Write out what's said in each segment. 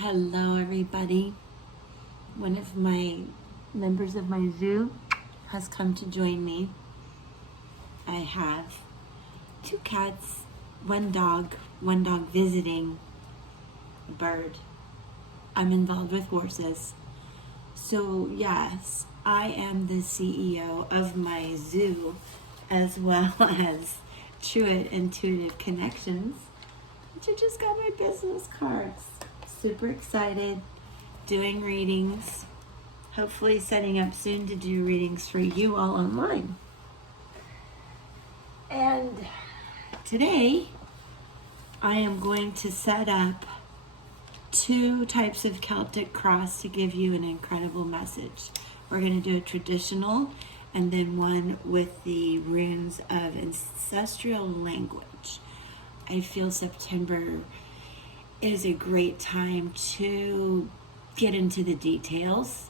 Hello everybody. One of my members of my zoo has come to join me. I have 2 cats, 1 dog visiting, a bird. I'm involved with horses. So yes, I am the CEO of my zoo as well as Truitt Intuitive Connections, which I just got my business cards. Super excited, doing readings, hopefully setting up soon to do readings for you all online. And today I am going to set up 2 types of Celtic Cross to give you an incredible message. We're going to do a traditional and then one with the runes of ancestral language. I feel September is a great time to get into the details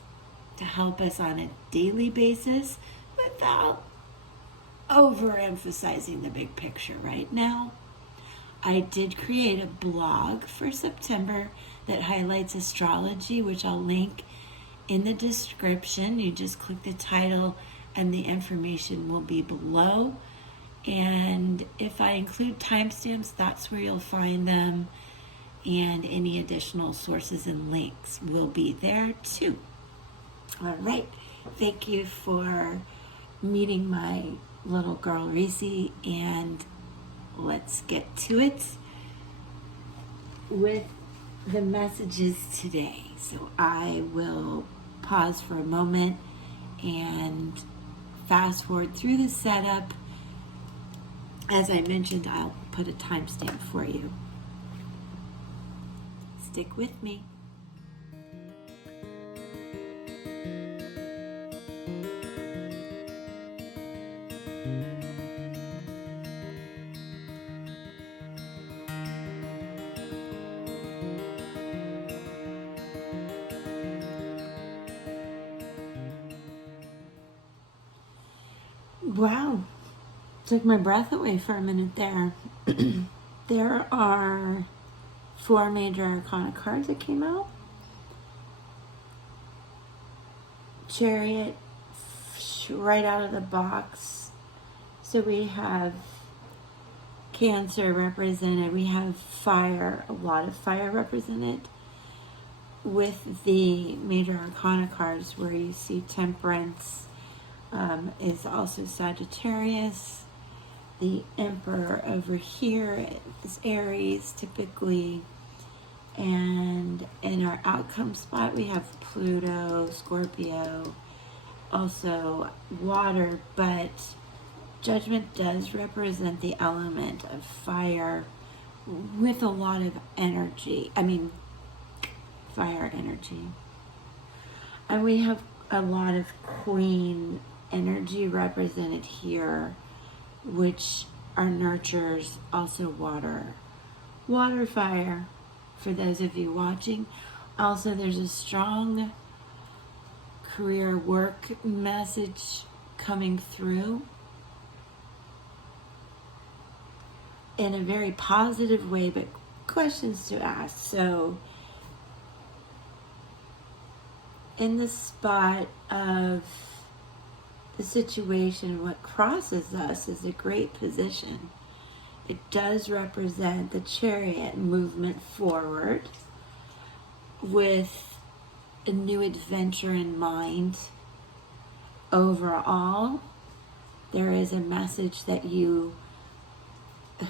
to help us on a daily basis without overemphasizing the big picture right now. I did create a blog for September that highlights astrology, which I'll link in the description. You just click the title and the information will be below. And if I include timestamps, that's where you'll find them. And any additional sources and links will be there too. All right. Thank you for meeting my little girl Reese, and let's get to it with the messages today. So I will pause for a moment and fast forward through the setup. As I mentioned, I'll put a timestamp for you. Stick with me. Wow, took my breath away for a minute there. There are 4 major arcana cards that came out. Chariot, right out of the box. So we have Cancer represented. We have fire, a lot of fire represented. With the major arcana cards where you see Temperance is also Sagittarius. The Emperor over here is Aries typically. And in our outcome spot, we have Pluto, Scorpio, also water, but Judgment does represent the element of fire with a lot of energy. Fire energy. And we have a lot of Queen energy represented here, which are nurtures, also water. Water, fire, for those of you watching. Also, there's a strong career work message coming through in a very positive way, but questions to ask. So, in the spot of the situation, what crosses us is a great position. It does represent the Chariot movement forward with a new adventure in mind. Overall, there is a message that you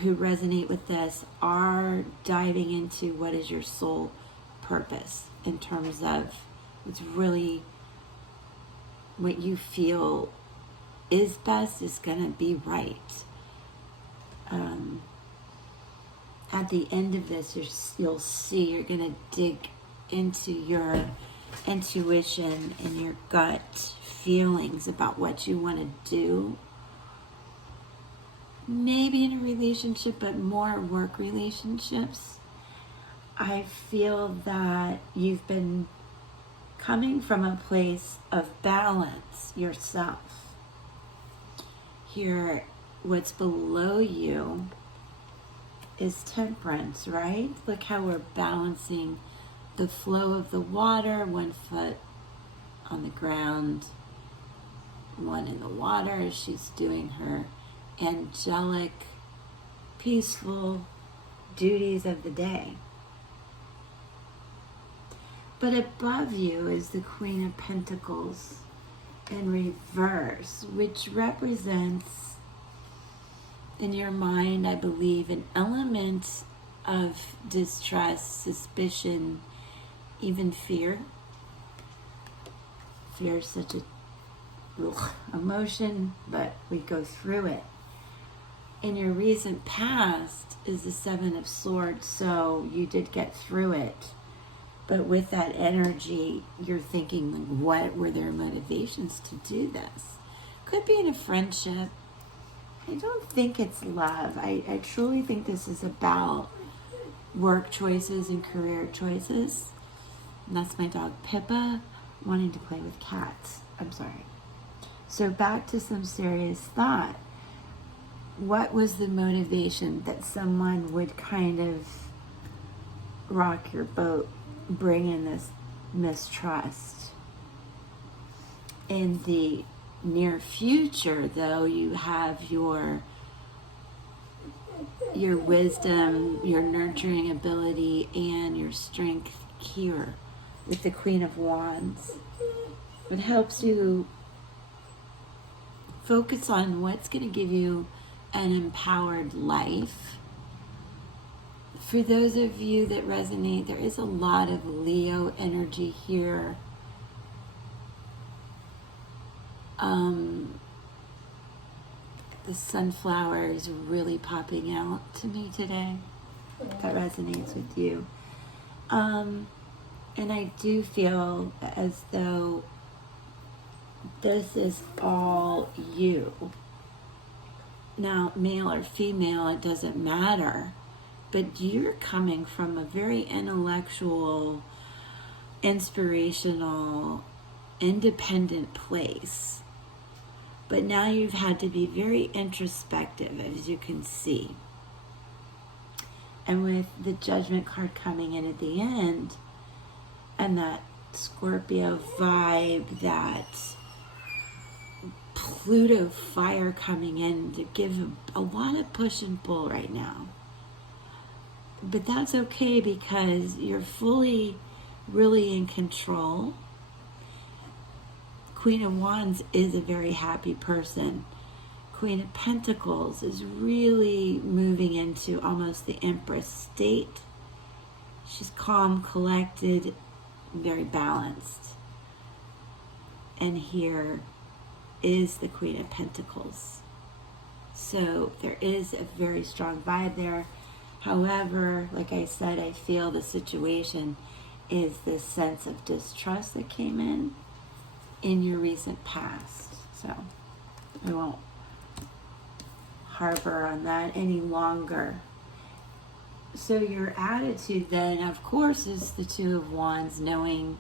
who resonate with this are diving into what is your soul purpose in terms of it's really what you feel is best is going to be right. At the end of this, you'll see you're going to dig into your intuition and your gut feelings about what you want to do. Maybe in a relationship, but more work relationships. I feel that you've been coming from a place of balance yourself. Here, what's below you is Temperance, right? Look how we're balancing the flow of the water, 1 foot on the ground, 1 in the water as she's doing her angelic, peaceful duties of the day. But above you is the Queen of Pentacles in reverse, which represents, in your mind, I believe, an element of distrust, suspicion, even fear. Fear is such a emotion, but we go through it. In your recent past is the 7 of Swords, so you did get through it. But with that energy, you're thinking, like, what were their motivations to do this? Could be in a friendship. I don't think it's love. I truly think this is about work choices and career choices. And that's my dog Pippa wanting to play with cats. I'm sorry. So back to some serious thought. What was the motivation that someone would kind of rock your boat, bring in this mistrust? In the near future, though, you have your wisdom, your nurturing ability, and your strength here with the Queen of Wands. It helps you focus on what's going to give you an empowered life. For those of you that resonate, there is a lot of Leo energy here. The sunflower is really popping out to me today. That resonates with you. And I do feel as though this is all you. Now, male or female, it doesn't matter. But you're coming from a very intellectual, inspirational, independent place. But now you've had to be very introspective, as you can see. And with the Judgment card coming in at the end, and that Scorpio vibe, that Pluto fire coming in to give a lot of push and pull right now. But that's okay because you're fully, really in control. Queen of Wands is a very happy person. Queen of Pentacles is really moving into almost the Empress state. She's calm, collected, very balanced. And here is the Queen of Pentacles. So there is a very strong vibe there. However, like I said, I feel the situation is this sense of distrust that came in your recent past. So I won't harbor on that any longer. So your attitude then, of course, is the Two of Wands, knowing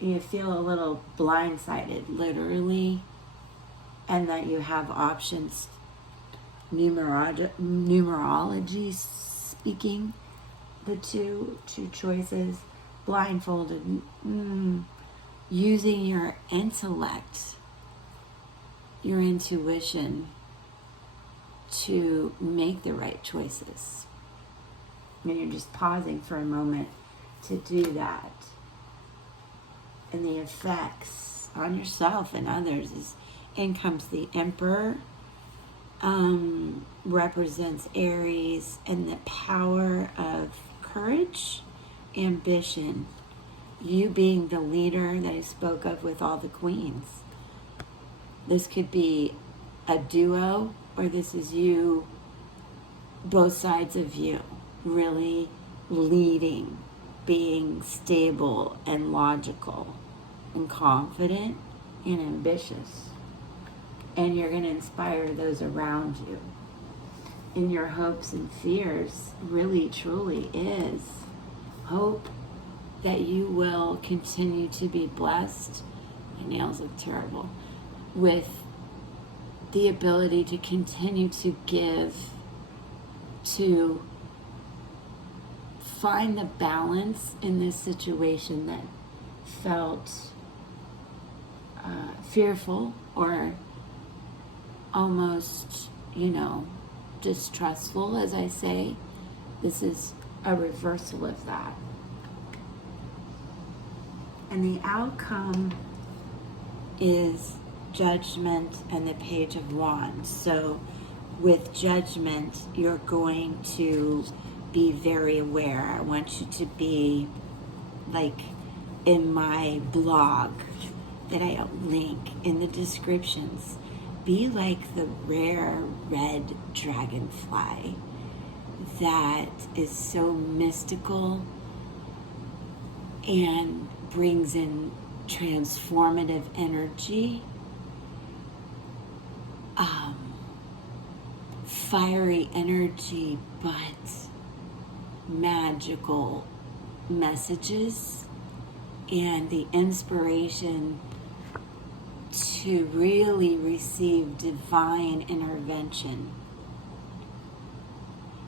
you feel a little blindsided, literally, and that you have options, numerology speaking, the two choices, blindfolded, using your intellect, your intuition to make the right choices. And you're just pausing for a moment to do that. And the effects on yourself and others is, in comes the Emperor, represents Aries and the power of courage, ambition, you being the leader that I spoke of with all the queens. This could be a duo, or this is you, both sides of you, really leading, being stable and logical and confident and ambitious. And you're going to inspire those around you. And your hopes and fears really, truly is hope that you will continue to be blessed. My nails look terrible. With the ability to continue to give, to find the balance in this situation that felt fearful or almost, distrustful, as I say. This is a reversal of that. And the outcome is Judgment and the Page of Wands. So with Judgment, you're going to be very aware. I want you to be like in my blog that I link in the descriptions. Be like the rare red dragonfly that is so mystical and brings in transformative energy, fiery energy, but magical messages and the inspiration to really receive divine intervention.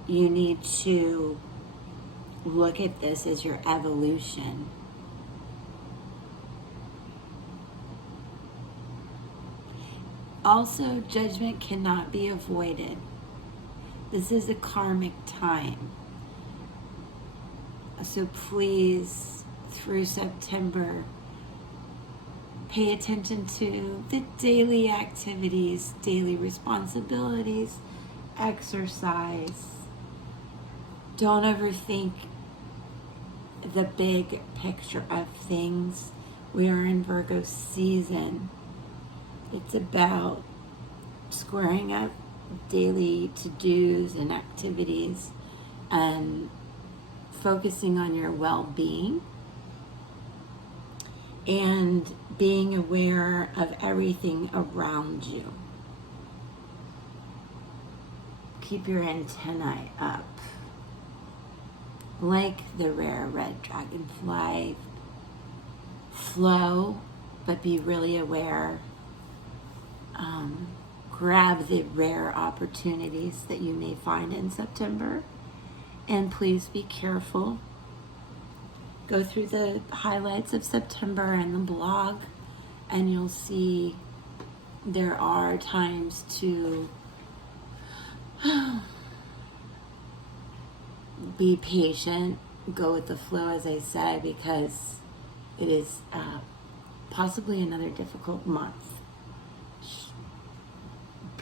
You need to look at this as your evolution. Also, judgment cannot be avoided. This is a karmic time. So please, through September, pay attention to the daily activities, daily responsibilities, exercise. Don't overthink the big picture of things. We are in Virgo season. It's about squaring up daily to-dos and activities and focusing on your well-being and being aware of everything around you. Keep your antennae up. Like the rare red dragonfly, flow, but be really aware. Grab the rare opportunities that you may find in September, and please be careful. Go through the highlights of September and the blog, and you'll see there are times to be patient, go with the flow, as I said, because it is possibly another difficult month.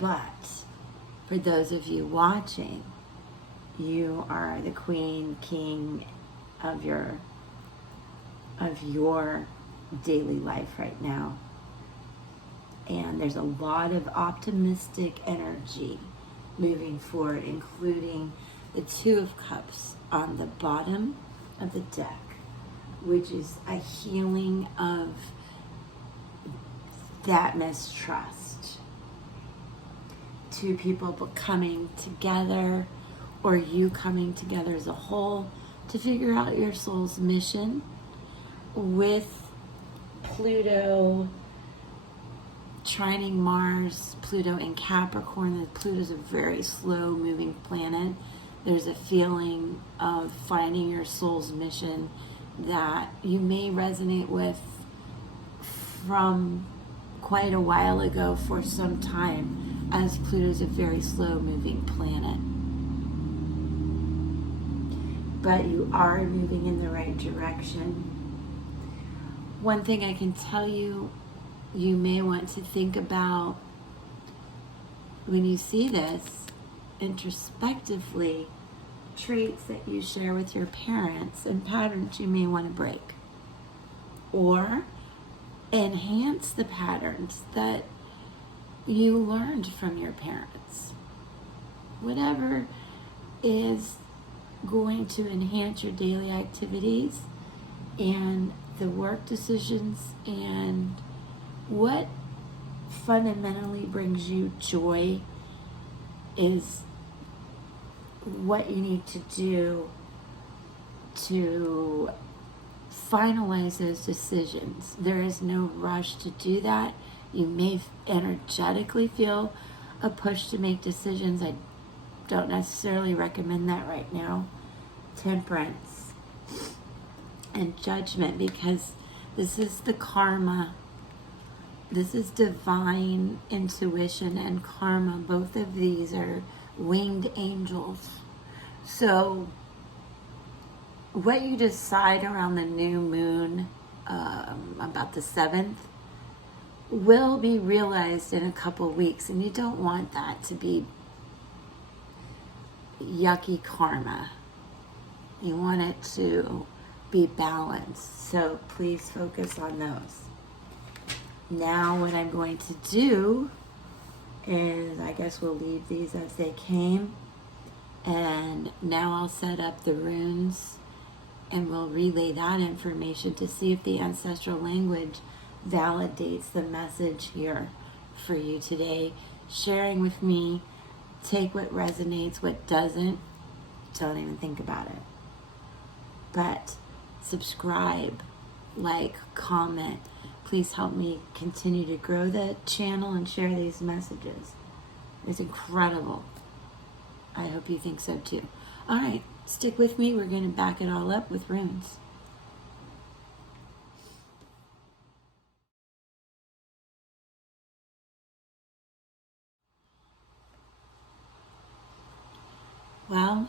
But for those of you watching, you are the queen, king of your daily life right now. And there's a lot of optimistic energy moving forward, including the Two of Cups on the bottom of the deck, which is a healing of that mistrust. Two people coming together, or you coming together as a whole to figure out your soul's mission. With Pluto trining Mars, Pluto in Capricorn, Pluto's a very slow moving planet. There's a feeling of finding your soul's mission that you may resonate with from quite a while ago for some time, as Pluto's a very slow moving planet. But you are moving in the right direction. One thing I can tell you, you may want to think about when you see this introspectively, traits that you share with your parents and patterns you may want to break, or enhance the patterns that you learned from your parents. Whatever is going to enhance your daily activities and the work decisions, and what fundamentally brings you joy is what you need to do to finalize those decisions. There is no rush to do that. You may energetically feel a push to make decisions. I don't necessarily recommend that right now. Temperance. and Judgment, because this is the karma. This is divine intuition and karma. Both of these are winged angels. So what you decide around the new moon, about the 7th, will be realized in a couple weeks, and you don't want that to be yucky karma. You want it to be balanced. So please focus on those. Now what I'm going to do is, I guess we'll leave these as they came, and now I'll set up the runes and we'll relay that information to see if the ancestral language validates the message here for you today. Sharing with me, take what resonates, what doesn't, don't even think about it. But subscribe, like, comment. Please help me continue to grow the channel and share these messages. It's incredible. I hope you think so too. All right, stick with me. We're going to back it all up with runes. Well,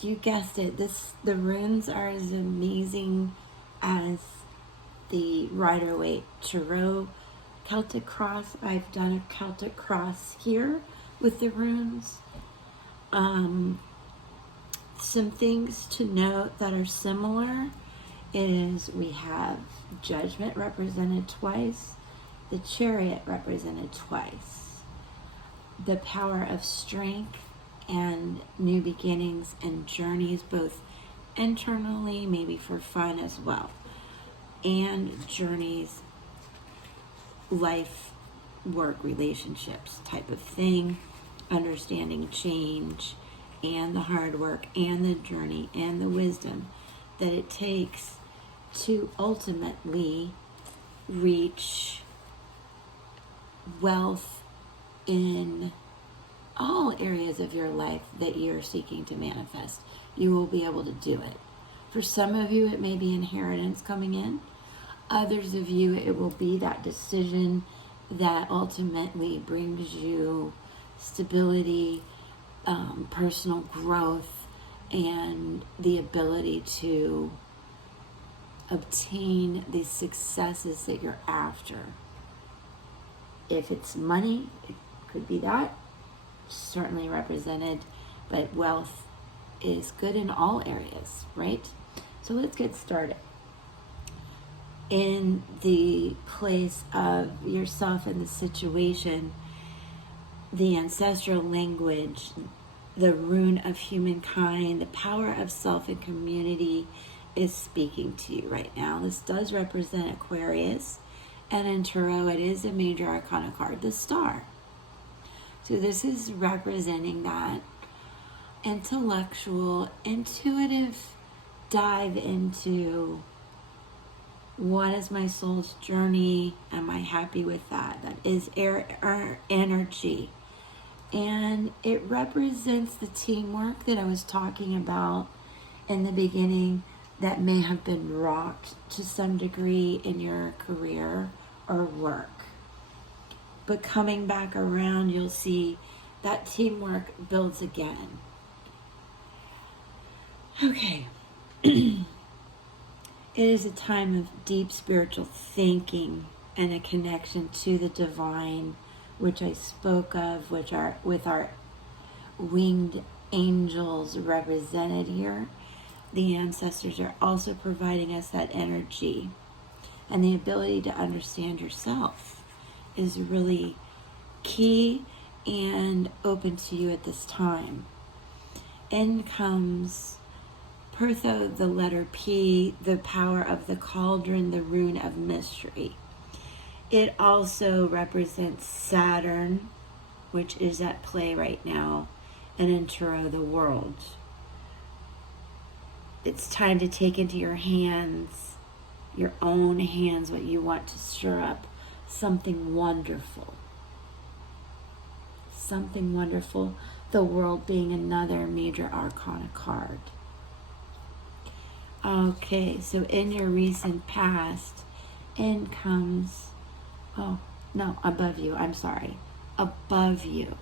you guessed it. The runes are as amazing as the Rider-Waite Tarot Celtic Cross. I've done a Celtic Cross here with the runes. Some things to note that are similar is we have Judgment represented twice, the Chariot represented twice, the power of strength and new beginnings and journeys, both internally, maybe for fun as well, and journeys, life, work, relationships type of thing, understanding change and the hard work and the journey and the wisdom that it takes to ultimately reach wealth in all areas of your life that you're seeking to manifest. You will be able to do it. For some of you, it may be inheritance coming in. Others of you, it will be that decision that ultimately brings you stability, personal growth, and the ability to obtain the successes that you're after. If it's money, it could be that, certainly represented, but wealth is good in all areas, right? So let's get started. In the place of yourself and the situation, the ancestral language, the rune of humankind, the power of self and community is speaking to you right now. This does represent Aquarius, and in Tarot it is a major arcana card, the Star. So this is representing that intellectual, intuitive dive into what is my soul's journey? Am I happy with that? That is air energy. And it represents the teamwork that I was talking about in the beginning that may have been rocked to some degree in your career or work. But coming back around, you'll see that teamwork builds again. Okay. It is a time of deep spiritual thinking and a connection to the divine, which I spoke of, which are with our winged angels represented here. The ancestors are also providing us that energy, and the ability to understand yourself is really key and open to you at this time. In comes Pertho, the letter P, the power of the cauldron, the rune of mystery. It also represents Saturn, which is at play right now, and in Tarot, the world. It's time to take into your hands, your own hands, what you want to stir up. Something wonderful. Something wonderful. The world being another major arcana card. Okay, so in your recent past, in comes, oh, no, above you, I'm sorry, above you.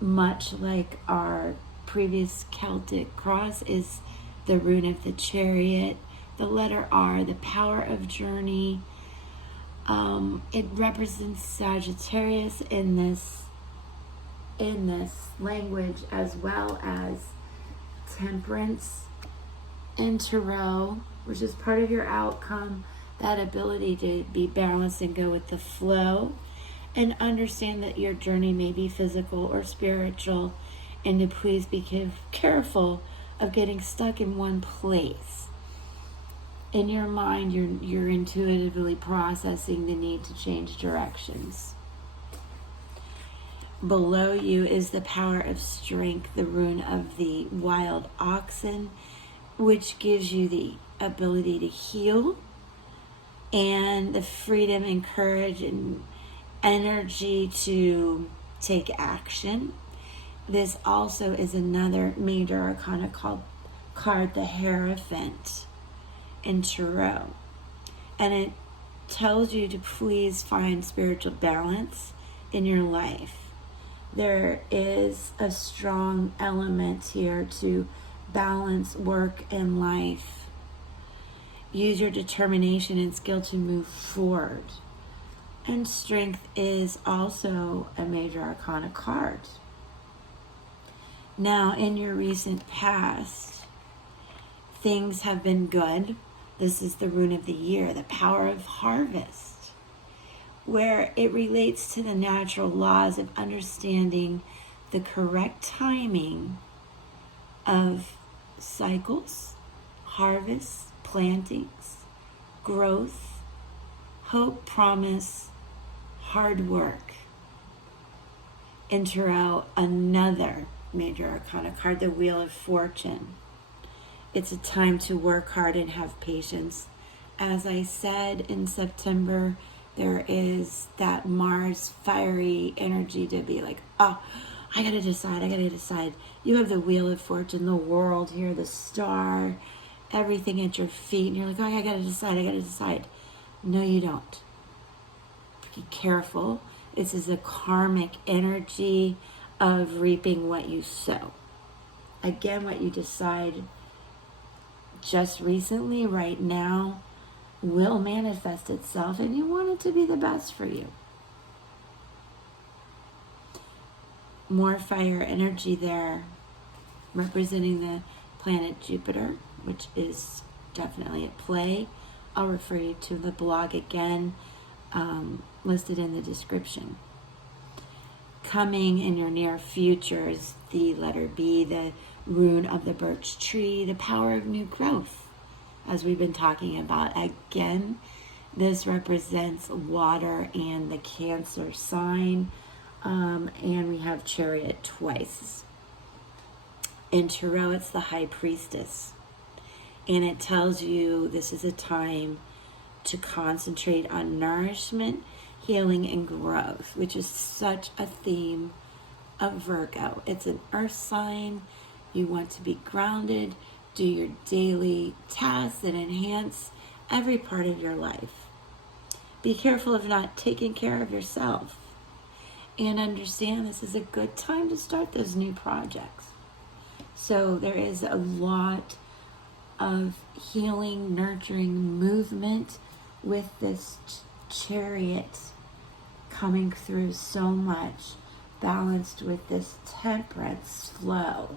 Much like our previous Celtic Cross is the rune of the Chariot, the letter R, the power of journey. It represents Sagittarius in this language, as well as Temperance and Tarot, which is part of your outcome, that ability to be balanced and go with the flow, and understand that your journey may be physical or spiritual, and to please be careful of getting stuck in one place. In your mind, you're intuitively processing the need to change directions. Below you is the power of strength, the rune of the wild oxen, which gives you the ability to heal and the freedom and courage and energy to take action. This also is another major arcana card, the Hierophant in Tarot. And it tells you to please find spiritual balance in your life. There is a strong element here to balance work and life. Use your determination and skill to move forward. And strength is also a major arcana card. Now, in your recent past, things have been good. This is the rune of the year, the power of harvest, where it relates to the natural laws of understanding the correct timing of cycles, harvests, plantings, growth, hope, promise, hard work. In Tarot, another major arcana card, the Wheel of Fortune. It's a time to work hard and have patience. As I said, in September, there is that Mars fiery energy to be like, oh, I gotta decide. You have the Wheel of Fortune, the world here, the star, everything at your feet, and you're like, oh, I gotta decide. No, you don't. Be careful. This is a karmic energy of reaping what you sow. Again, what you decide just recently, right now, will manifest itself, and you want it to be the best for you. More fire energy there, representing the planet Jupiter, which is definitely at play. I'll refer you to the blog again, listed in the description. Coming in your near future is the letter B, the rune of the birch tree, the power of new growth, as we've been talking about. Again, this represents water and the Cancer sign, and we have Chariot twice. In Tarot, it's the High Priestess, and it tells you this is a time to concentrate on nourishment, healing, and growth, which is such a theme of Virgo. It's an earth sign. You want to be grounded, do your daily tasks that enhance every part of your life. Be careful of not taking care of yourself, and understand this is a good time to start those new projects. So there is a lot of healing, nurturing movement with this Chariot coming through, so much balanced with this temperance flow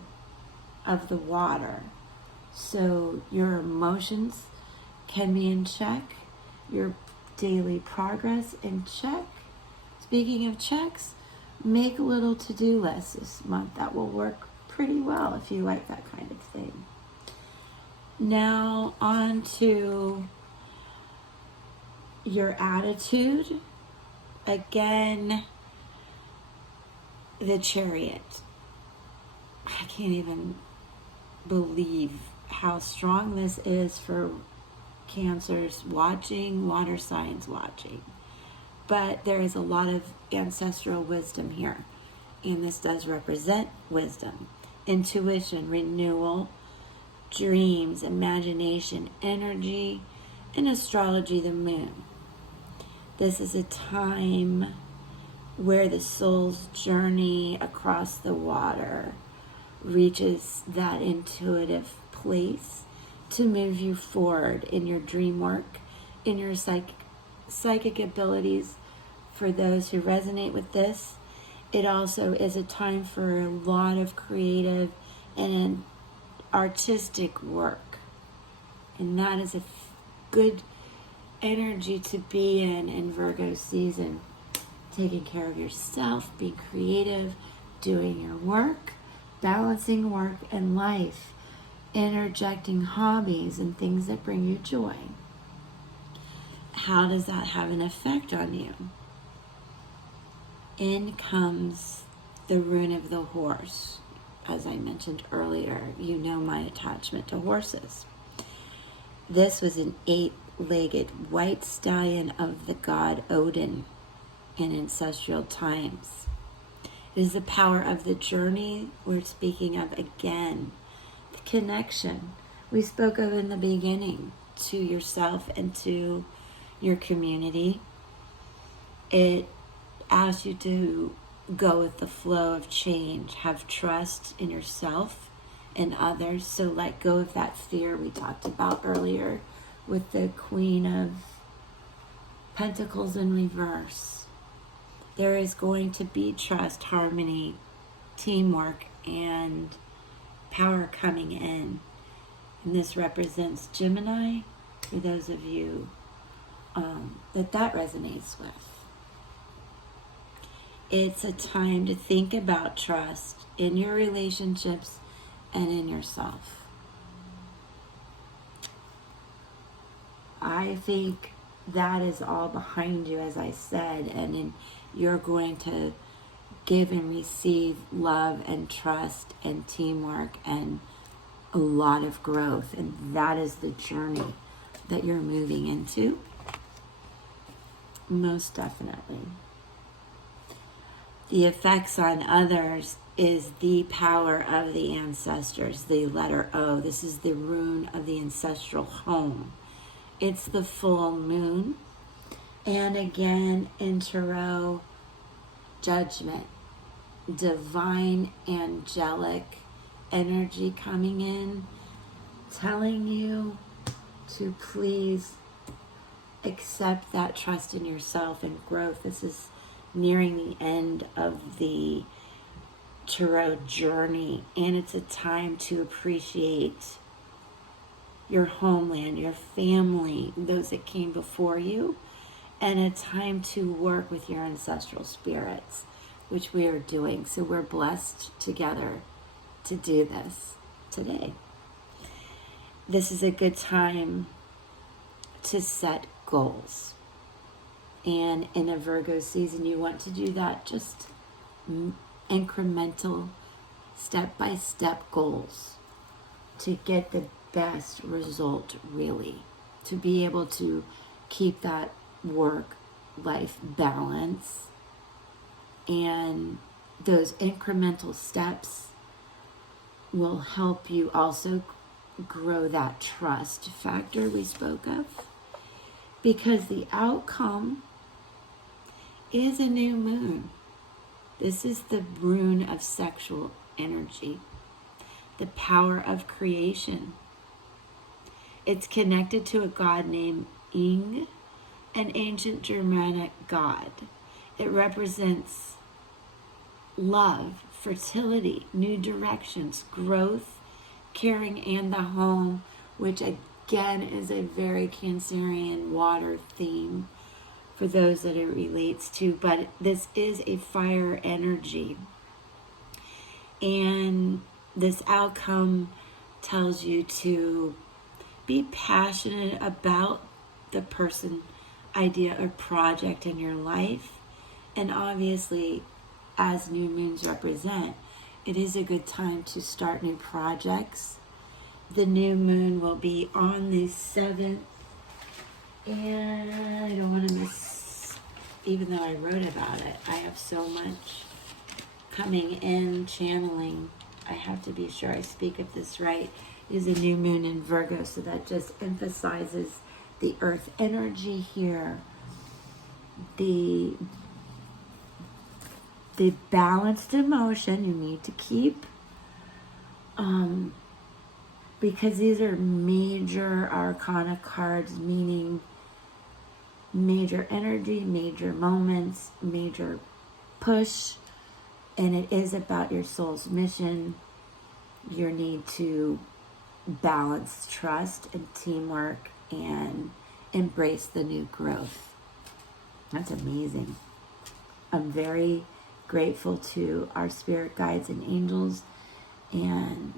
of the water. So your emotions can be in check, your daily progress in check. Speaking of checks, make a little to-do list this month. That will work pretty well if you like that kind of thing. Now on to your attitude. Again, the Chariot. I can't even believe how strong this is for Cancers watching, water signs watching. But there is a lot of ancestral wisdom here, and this does represent wisdom, intuition, renewal, dreams, imagination, energy, and astrology, the moon. This is a time where the soul's journey across the water reaches that intuitive place to move you forward in your dream work, in your psychic abilities. For those who resonate with this, it also is a time for a lot of creative and artistic work. And that is a good energy to be in Virgo season. Taking care of yourself, being creative, doing your work, balancing work and life, interjecting hobbies and things that bring you joy. How does that have an effect on you? In comes the rune of the horse. As I mentioned earlier, you know my attachment to horses. This was an 8-legged white stallion of the god Odin in ancestral times. It is the power of the journey we're speaking of again. The connection we spoke of in the beginning to yourself and to your community. It asks you to go with the flow of change, have trust in yourself and others. So let go of that fear we talked about earlier with the Queen of Pentacles in reverse. There is going to be trust, harmony, teamwork, and power coming in. And this represents Gemini, for those of you that resonates with. It's a time to think about trust in your relationships and in yourself. I think that is all behind you, as I said, and you're going to give and receive love and trust and teamwork and a lot of growth, and that is the journey that you're moving into. Most definitely. The effects on others is the power of the ancestors, the letter O. This is the rune of the ancestral home. It's the full moon. And again, in Tarot, judgment, divine angelic energy coming in, telling you to please accept that trust in yourself and growth. This is nearing the end of the Tarot journey, and it's a time to appreciate your homeland, your family, those that came before you, and a time to work with your ancestral spirits, which we are doing. So we're blessed together to do this today. This is a good time to set goals. And in a Virgo season, you want to do that just incremental, step-by-step goals to get the best result, really. To be able to keep that work-life balance. And those incremental steps will help you also grow that trust factor we spoke of. Because the outcome is a new moon. This is the rune of sexual energy, the power of creation. It's connected to a god named Ing, an ancient Germanic god. It represents love, fertility, new directions, growth, caring, and the home, which again is a very Cancerian water theme for those that it relates to, but this is a fire energy. And this outcome tells you to be passionate about the person, idea, or project in your life. And obviously, as new moons represent, it is a good time to start new projects. The new moon will be on the 7th, and I don't want to miss, even though I wrote about it, I have so much coming in, channeling. I have to be sure I speak of this right. is a new moon in Virgo, so that just emphasizes the earth energy here, the balanced emotion you need to keep, because these are major arcana cards, meaning major energy, major moments, major push, and it is about your soul's mission, your need to balance trust and teamwork and embrace the new growth. That's amazing. I'm very grateful to our spirit guides and angels and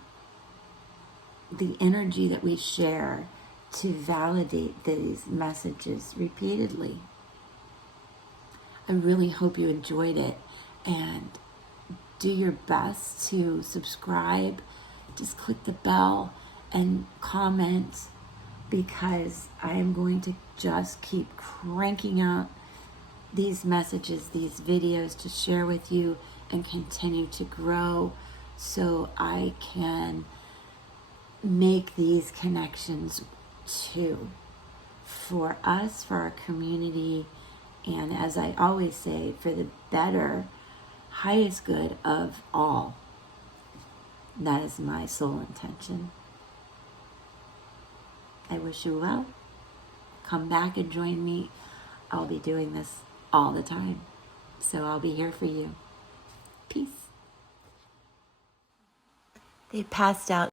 the energy that we share to validate these messages repeatedly. I really hope you enjoyed it, and do your best to subscribe. Just click the bell and comment, because I am going to just keep cranking out these messages, these videos to share with you and continue to grow so I can make these connections too, for us, for our community, and as I always say, for the better, highest good of all. That is my sole intention. I wish you well. Come back and join me. I'll be doing this all the time, so I'll be here for you. Peace. They passed out